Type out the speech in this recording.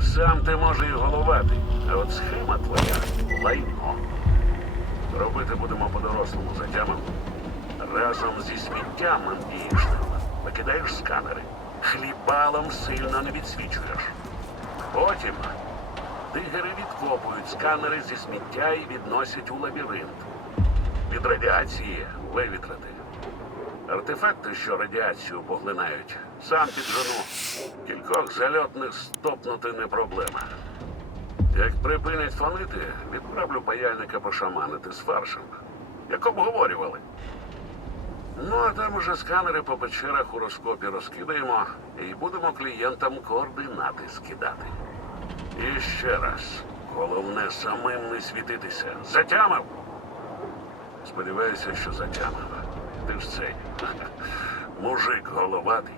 Сам ти може і головатий, а от схема твоя лайно. Робити будемо по-дорослому затямив. Разом зі сміттям дієш. Викидаєш сканери. Хлібалом сильно не відсвічуєш. Потім дигери відкопують сканери зі сміття і відносять у лабіринт. Від радіації вивітрити. Артефакти, що радіацію поглинають, сам піджену. Кількох зальотних стопнути не проблема. Як припинять фонити, відправлю паяльника пошаманити з фаршем. Як обговорювали. Ну, а там уже сканери по печерах у розкопі розкидаємо і будемо клієнтам координати скидати. І ще раз, головне самим не світитися. Затямив? Сподіваюся, що затямив. Ти ж цей мужик головатий.